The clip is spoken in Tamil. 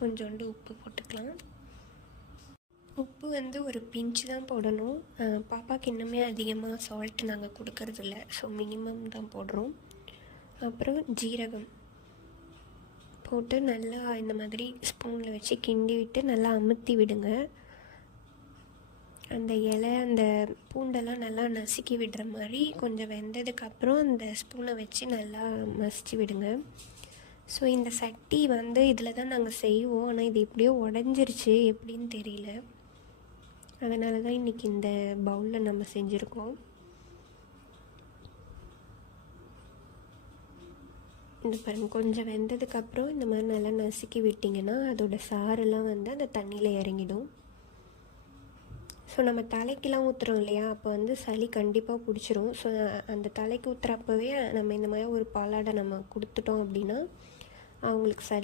கொஞ்சோண்டு உப்பு போட்டுக்கலாம். உப்பு வந்து ஒரு பிஞ்சு தான் போடணும். பாப்பாவுக்கு இன்னுமே அதிகமாக சால்ட் நாங்கள் கொடுக்கறதில்ல, ஸோ மினிமம் தான் போடுறோம். அப்புறம் ஜீரகம் போட்டு நல்லா இந்த மாதிரி ஸ்பூனில் வச்சு கிண்டி விட்டு நல்லா அமுத்தி விடுங்க. அந்த இலை அந்த பூண்டெல்லாம் நல்லா நசுக்கி விடுற மாதிரி கொஞ்சம் வெந்ததுக்கப்புறம் அந்த ஸ்பூனை வச்சு நல்லா மசிச்சு விடுங்க. ஸோ இந்த சட்டி வந்து இதில் தான் நாங்கள் செய்வோம், ஆனால் இது எப்படியோ உடஞ்சிருச்சு, எப்படின்னு தெரியல. அதனால தான் இன்றைக்கி இந்த பவுலில் நம்ம செஞ்சுருக்கோம். இந்த பாருங்க, கொஞ்சம் வெந்ததுக்கப்புறம் இந்த மாதிரி நல்லா நசுக்கி விட்டிங்கன்னா அதோட சாரெல்லாம் வந்து அந்த தண்ணியில் இறங்கிடும். ஸோ நம்ம தலைக்கெலாம் ஊற்றுறோம் இல்லையா, அப்போ வந்து சளி கண்டிப்பாக பிடிச்சிரும். ஸோ அந்த தலைக்கு ஊற்றுறப்பவே நம்ம இந்த மாதிரி ஒரு பாலாடை நம்ம கொடுத்துட்டோம் அப்படின்னா அவங்களுக்கு சளி